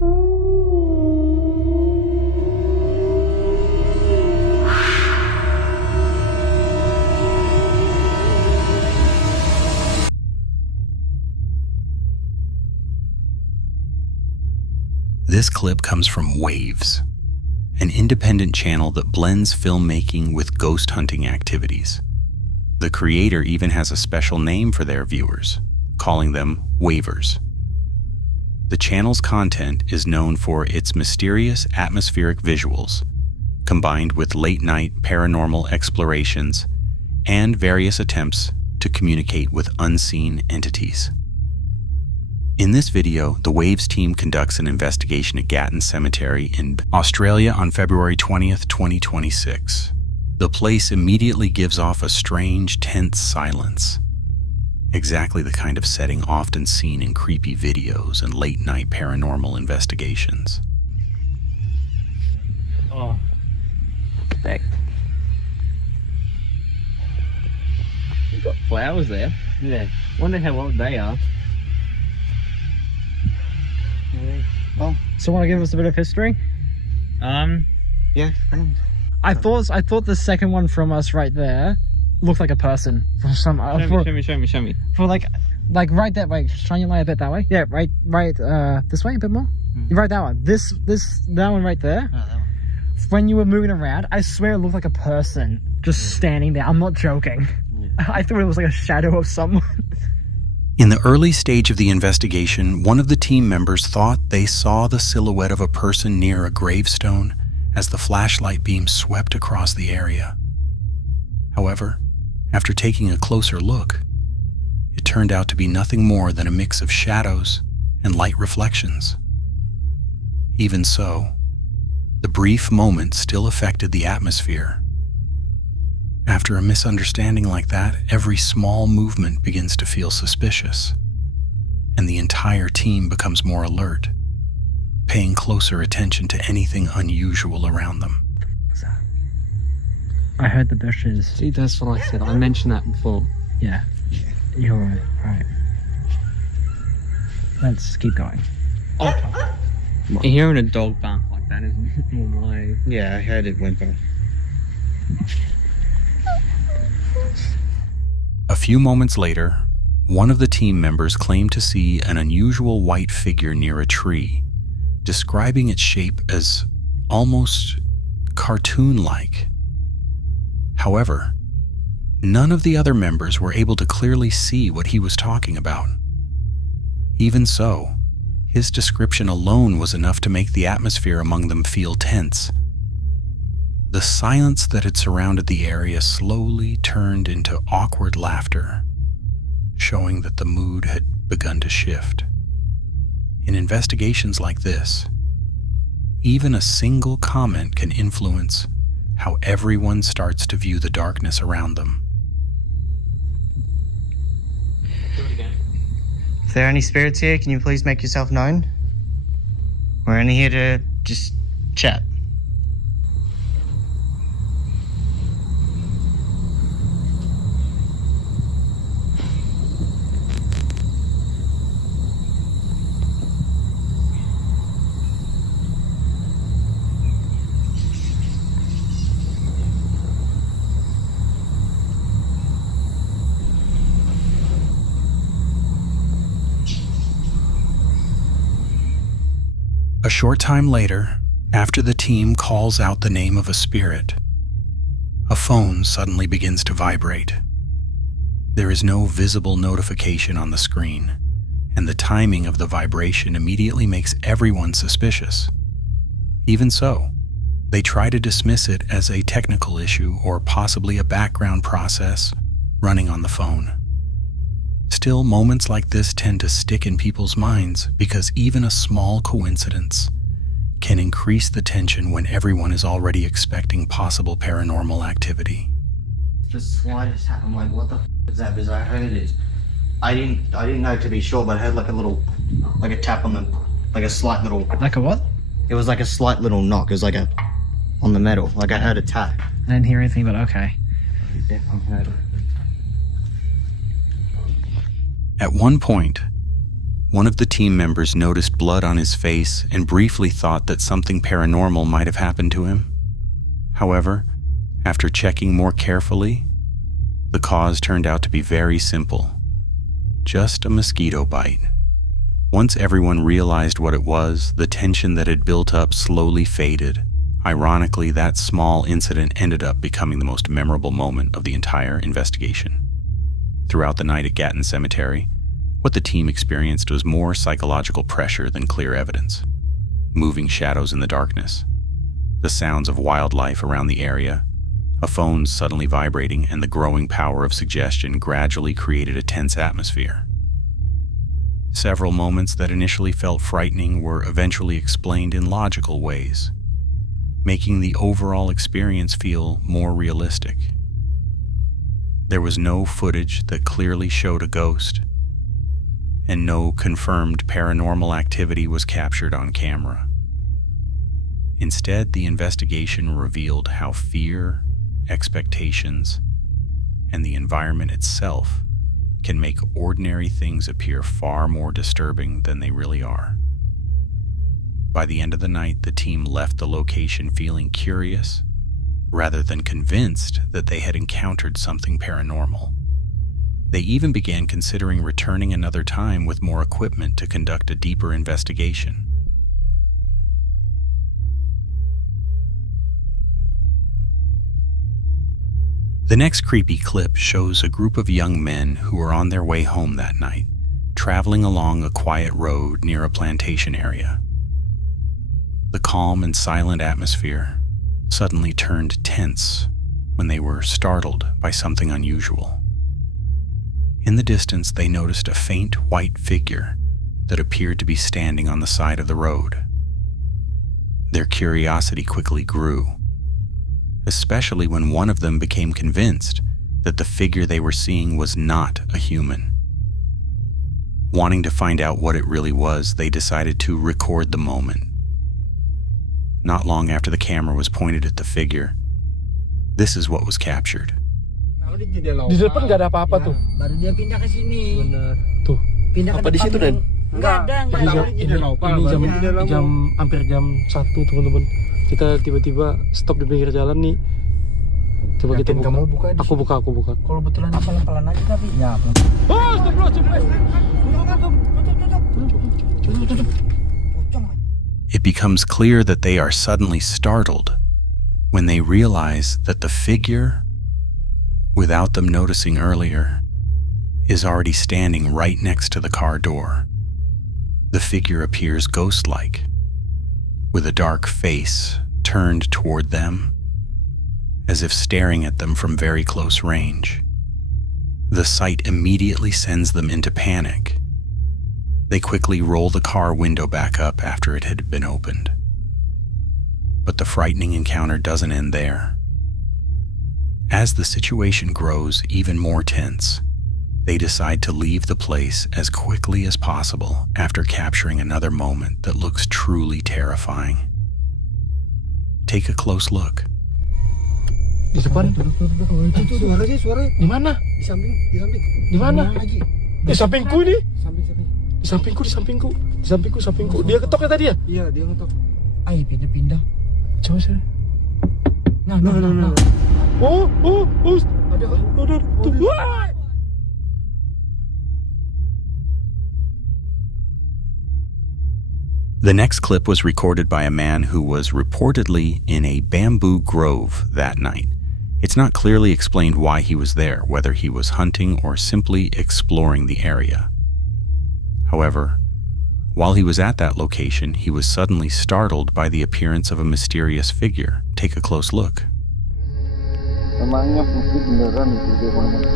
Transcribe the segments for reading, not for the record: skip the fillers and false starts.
This clip comes from Waves, an independent channel that blends filmmaking with ghost hunting activities. The creator even has a special name for their viewers, calling them Wavers. The channel's content is known for its mysterious atmospheric visuals, combined with late-night paranormal explorations and various attempts to communicate with unseen entities. In this video, the Waves team conducts an investigation at Gatton Cemetery in Australia on February 20th, 2026. The place immediately gives off a strange, tense silence. Exactly the kind of setting often seen in creepy videos and late-night paranormal investigations. Oh, heck. You've got flowers there. Yeah. Wonder how old they are. Oh, so want to give us a bit of history? Yeah. I thought the second one from us right there looked like a person. For some, Show me. For like right that way. Shine your light a bit that way. Yeah, right. This way a bit more. Right, that one. That one right there. Oh, that one. When you were moving around, I swear it looked like a person just standing there. I'm not joking. Yeah. I thought it was like a shadow of someone. In the early stage of the investigation, one of the team members thought they saw the silhouette of a person near a gravestone as the flashlight beam swept across the area. However, after taking a closer look, it turned out to be nothing more than a mix of shadows and light reflections. Even so, the brief moment still affected the atmosphere. After a misunderstanding like that, every small movement begins to feel suspicious, and the entire team becomes more alert, paying closer attention to anything unusual around them. I heard the bushes. See, that's what I said. I mentioned that before. Yeah. You're right. Right. Let's keep going. Oh. You're hearing a dog bark like that, isn't it? Oh my. Yeah, I heard it whimper. A few moments later, one of the team members claimed to see an unusual white figure near a tree, describing its shape as almost cartoon-like. However, none of the other members were able to clearly see what he was talking about. Even so, his description alone was enough to make the atmosphere among them feel tense. The silence that had surrounded the area slowly turned into awkward laughter, showing that the mood had begun to shift. In investigations like this, even a single comment can influence how everyone starts to view the darkness around them. If there are any spirits here, can you please make yourself known? We're only here to just chat. A short time later, after the team calls out the name of a spirit, a phone suddenly begins to vibrate. There is no visible notification on the screen, and the timing of the vibration immediately makes everyone suspicious. Even so, they try to dismiss it as a technical issue or possibly a background process running on the phone. Still, moments like this tend to stick in people's minds because even a small coincidence can increase the tension when everyone is already expecting possible paranormal activity. The slightest happened, like, what the f is that? Because I heard it. I didn't know to be sure, but I heard like a little, like a tap on the, like a slight little. Like a what? It was like a slight little knock. It was like a, on the metal. Like I heard a tap. I didn't hear anything, but okay. You definitely heard it. At one point, One of the team members noticed blood on his face and briefly thought that something paranormal might have happened to him. However, after checking more carefully, the cause turned out to be very simple. Just a mosquito bite. Once everyone realized what it was, the tension that had built up slowly faded. Ironically, that small incident ended up becoming the most memorable moment of the entire investigation. Throughout the night at Gatton Cemetery, what the team experienced was more psychological pressure than clear evidence. Moving shadows in the darkness, the sounds of wildlife around the area, a phone suddenly vibrating, and the growing power of suggestion gradually created a tense atmosphere. Several moments that initially felt frightening were eventually explained in logical ways, making the overall experience feel more realistic. There was no footage that clearly showed a ghost, and no confirmed paranormal activity was captured on camera. Instead, the investigation revealed how fear, expectations, and the environment itself can make ordinary things appear far more disturbing than they really are. By the end of the night, the team left the location feeling curious, rather than convinced that they had encountered something paranormal. They even began considering returning another time with more equipment to conduct a deeper investigation. The next creepy clip shows a group of young men who were on their way home that night, traveling along a quiet road near a plantation area. The calm and silent atmosphere suddenly turned tense when they were startled by something unusual. In the distance, they noticed a faint white figure that appeared to be standing on the side of the road. Their curiosity quickly grew, especially when one of them became convinced that the figure they were seeing was not a human. Wanting to find out what it really was, they decided to record the moment. Not long after the camera was pointed at the figure, this is what was captured. Di depan nggak ada apa-apa tuh. Baru dia pindah ke sini. Bener. Tuh. Pindah ke Apa di depan situ, dulu. Dan? Enggak ada, enggak ada. Ini jam hampir jam 1, teman-teman. Kita tiba-tiba stop di pinggir jalan nih. Coba kita buka. Kamu buka. Aku buka. Kalau betulan pelan-pelan aja tapi. Ya. Oh, stop. Tutup. It becomes clear that they are suddenly startled when they realize that the figure, without them noticing earlier, is already standing right next to the car door. The figure appears ghost-like, with a dark face turned toward them, as if staring at them from very close range. The sight immediately sends them into panic. They quickly roll the car window back up after it had been opened. But the frightening encounter doesn't end there. As the situation grows even more tense, they decide to leave the place as quickly as possible after capturing another moment that looks truly terrifying. Take a close look. Di depan. Itu suara. Di mana? Di samping. Di mana? Di sampingku ini. Samping. Di sampingku. Dia ketoknya tadi ya? Iya, dia ngetok. Ay, pindah. Coba sih. Nah. Oh. Ada. Tuh. Wah! The next clip was recorded by a man who was reportedly in a bamboo grove that night. It's not clearly explained why he was there, whether he was hunting or simply exploring the area. However, while he was at that location, he was suddenly startled by the appearance of a mysterious figure. Take a close look. Memangnya bukti beneran itu dia ngomong.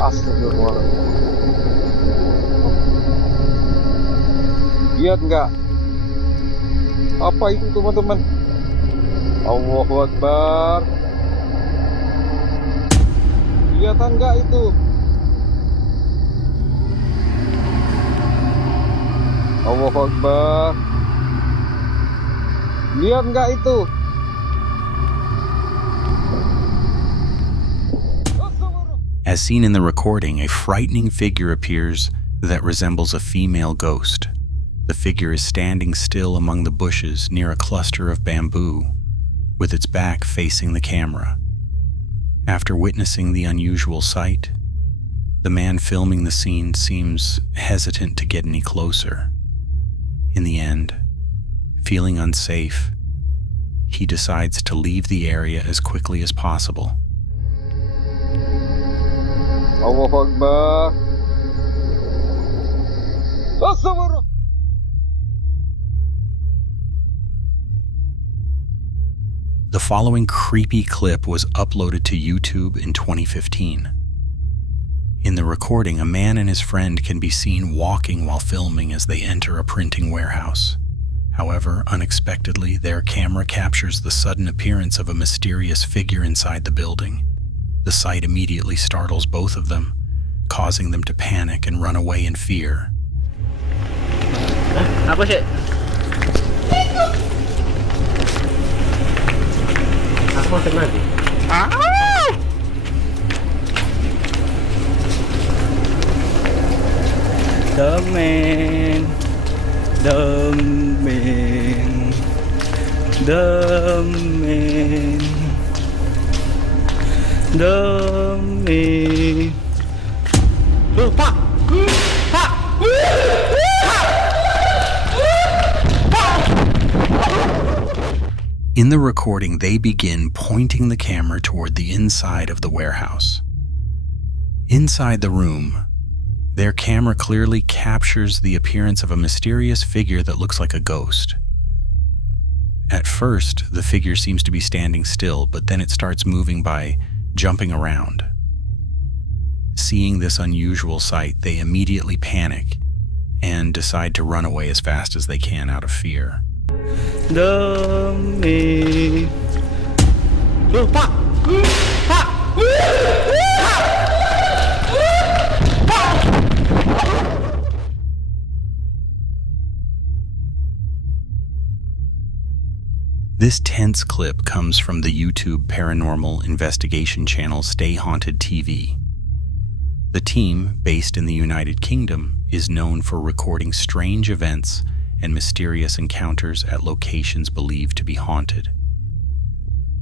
Astagfirullah. Lihat nggak? Apa itu, teman-teman? Allahu Akbar. Kelihatan nggak itu? Allahu Akbar. Lihat nggak itu? As seen in the recording, a frightening figure appears that resembles a female ghost. The figure is standing still among the bushes near a cluster of bamboo, with its back facing the camera. After witnessing the unusual sight, the man filming the scene seems hesitant to get any closer. In the end, feeling unsafe, he decides to leave the area as quickly as possible. Allahu Akbar. Astagfirullah. The following creepy clip was uploaded to YouTube in 2015. In the recording, a man and his friend can be seen walking while filming as they enter a printing warehouse. However, unexpectedly, their camera captures the sudden appearance of a mysterious figure inside the building. The sight immediately startles both of them, causing them to panic and run away in fear. Apa sih? Aku makan lagi. Demen, demen, demen, demen. Pak! Pak! In the recording, they begin pointing the camera toward the inside of the warehouse. Inside the room, their camera clearly captures the appearance of a mysterious figure that looks like a ghost. At first, the figure seems to be standing still, but then it starts moving by jumping around. Seeing this unusual sight, they immediately panic and decide to run away as fast as they can out of fear. Demi. Pak! Pak! This tense clip comes from the YouTube paranormal investigation channel Stay Haunted TV. The team, based in the United Kingdom, is known for recording strange events and mysterious encounters at locations believed to be haunted.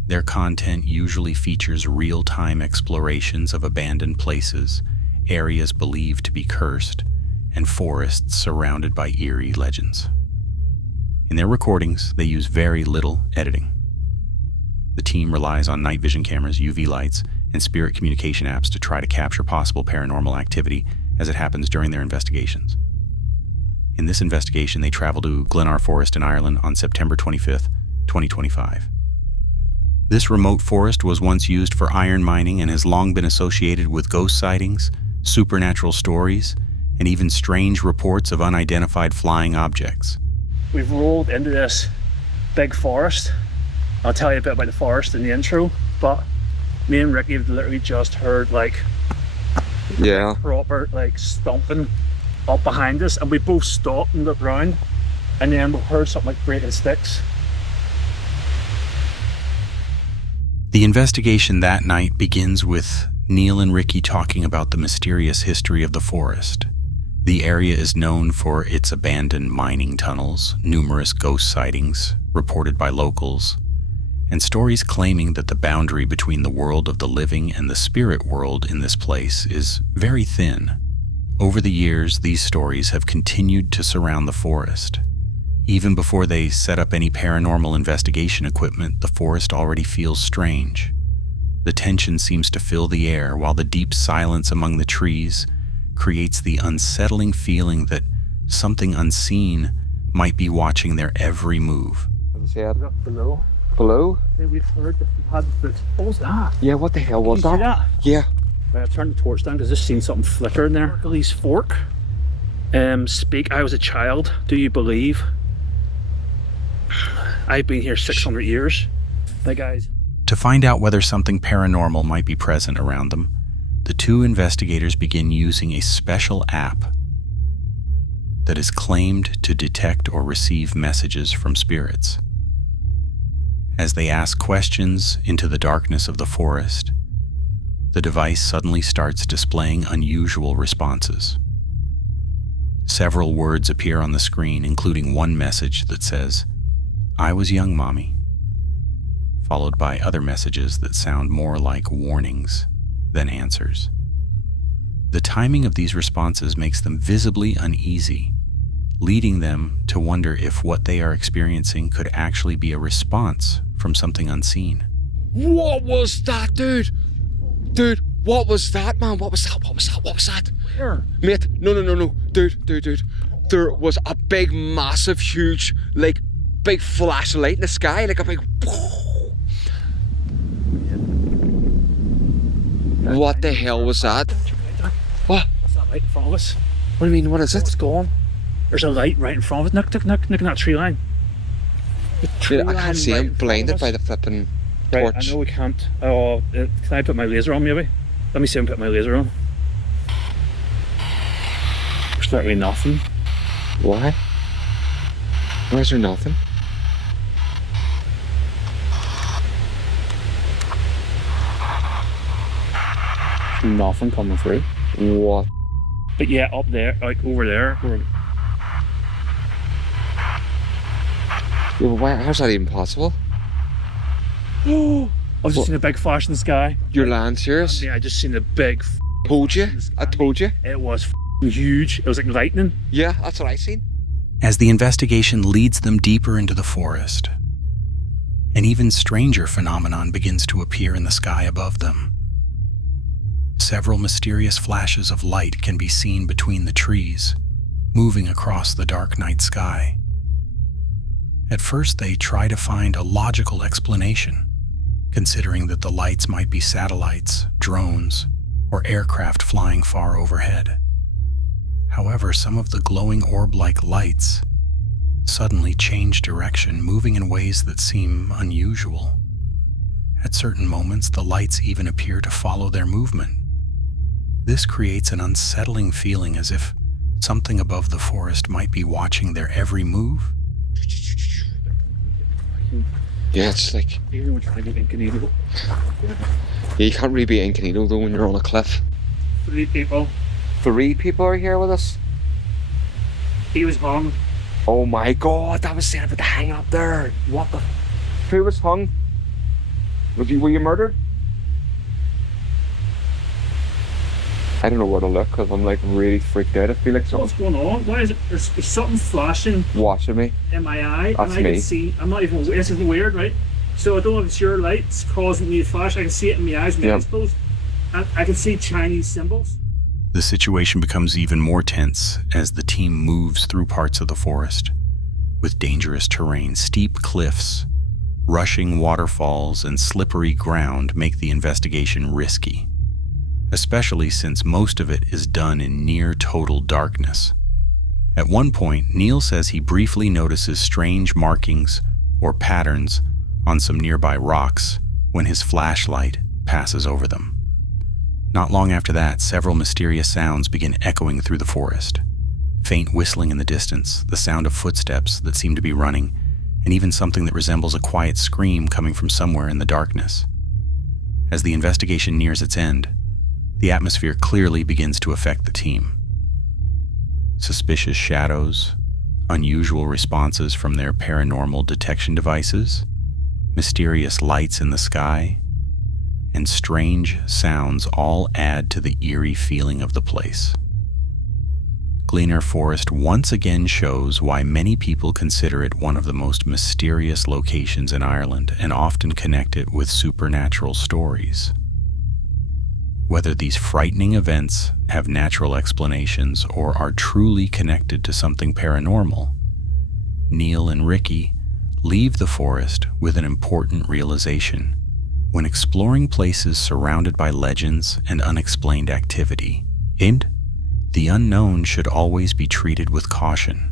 Their content usually features real-time explorations of abandoned places, areas believed to be cursed, and forests surrounded by eerie legends. In their recordings, they use very little editing. The team relies on night vision cameras, UV lights, and spirit communication apps to try to capture possible paranormal activity as it happens during their investigations. In this investigation, they travel to Glenar Forest in Ireland on September 25th, 2025. This remote forest was once used for iron mining and has long been associated with ghost sightings, supernatural stories, and even strange reports of unidentified flying objects. We've rolled into this big forest. I'll tell you a bit about the forest in the intro, but me and Ricky have literally just heard like proper like stomping up behind us, and we both stopped and looked around, and then we heard something like breaking sticks. The investigation that night begins with Neil and Ricky talking about the mysterious history of the forest. The area is known for its abandoned mining tunnels, numerous ghost sightings reported by locals, and stories claiming that the boundary between the world of the living and the spirit world in this place is very thin. Over the years, these stories have continued to surround the forest. Even before they set up any paranormal investigation equipment, the forest already feels strange. The tension seems to fill the air, while the deep silence among the trees creates the unsettling feeling that something unseen might be watching their every move. Up below. Below? Then we've heard that we've had the what was that? Yeah, what the hell was Can you see that? that? Yeah. I turned the torch down because I just seen something flicker in there. Hercules fork. Speak, I was a child. Do you believe? I've been here 600 years. The guys. To find out whether something paranormal might be present around them, the two investigators begin using a special app that is claimed to detect or receive messages from spirits. As they ask questions into the darkness of the forest, the device suddenly starts displaying unusual responses. Several words appear on the screen, including one message that says, "I was young, Mommy," followed by other messages that sound more like warnings than answers. The timing of these responses makes them visibly uneasy, leading them to wonder if what they are experiencing could actually be a response from something unseen. What was that, dude? Dude, what was that, man? What was that? What was that? What was that? Where? Mate, no. Dude. There was a big, massive, huge, like, big flash of light in the sky, like a big... What the hell was that? What? What's that light in front of us? What do you mean, what is it? It's gone. There's a light right in front of us. Look at that tree line. The tree Dude, I line can't see, right I'm in front blinded of by us. the flipping Right, torch. I know we can't. Oh, can I put my laser on maybe? Let me see if I can put my laser on. There's literally nothing. Why? Why is there nothing? Nothing coming through. What? But yeah, up there, like over there. Yeah, but why, how's that even possible? I've just seen a big flash in the sky. You're lying serious? Yeah, I just seen a big Told you? flash in the sky. I told you? It was huge. It was like lightning. Yeah, that's what I seen. As the investigation leads them deeper into the forest, an even stranger phenomenon begins to appear in the sky above them. Several mysterious flashes of light can be seen between the trees, moving across the dark night sky. At first, they try to find a logical explanation, considering that the lights might be satellites, drones, or aircraft flying far overhead. However, some of the glowing orb-like lights suddenly change direction, moving in ways that seem unusual. At certain moments, the lights even appear to follow their movement. This creates an unsettling feeling, as if something above the forest might be watching their every move. Yeah, it's like... Even we're trying to get incognito. Yeah, you can't really be incognito though when you're on a cliff. 3 people. 3 people are here with us. He was hung. Oh my god, that was saying about the hang up there. What the... Who was hung? Were you murdered? I don't know where to look because I'm like really freaked out. I feel like What's someone's going on? Why is it? There's something flashing watching me. in my eye, That's and I me. can see. I'm not even. This is weird, right? So I don't know if it's your lights causing me to flash. I can see it in my eyes, my Yep. eyes closed, and I can see Chinese symbols. The situation becomes even more tense as the team moves through parts of the forest, with dangerous terrain. Steep cliffs, rushing waterfalls, and slippery ground make the investigation risky, especially since most of it is done in near total darkness. At one point, Neil says he briefly notices strange markings or patterns on some nearby rocks when his flashlight passes over them. Not long after that, several mysterious sounds begin echoing through the forest. Faint whistling in the distance, the sound of footsteps that seem to be running, and even something that resembles a quiet scream coming from somewhere in the darkness. As the investigation nears its end, the atmosphere clearly begins to affect the team. Suspicious shadows, unusual responses from their paranormal detection devices, mysterious lights in the sky, and strange sounds all add to the eerie feeling of the place. Gleaner Forest once again shows why many people consider it one of the most mysterious locations in Ireland and often connect it with supernatural stories. Whether these frightening events have natural explanations or are truly connected to something paranormal, Neil and Ricky leave the forest with an important realization. When exploring places surrounded by legends and unexplained activity, the unknown should always be treated with caution.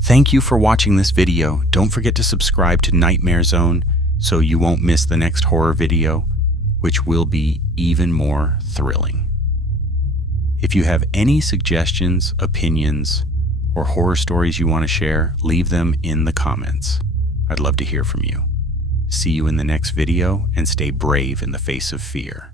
Thank you for watching this video. Don't forget to subscribe to Nightmare Zone so you won't miss the next horror video, which will be even more thrilling. If you have any suggestions, opinions, or horror stories you want to share, leave them in the comments. I'd love to hear from you. See you in the next video, and stay brave in the face of fear.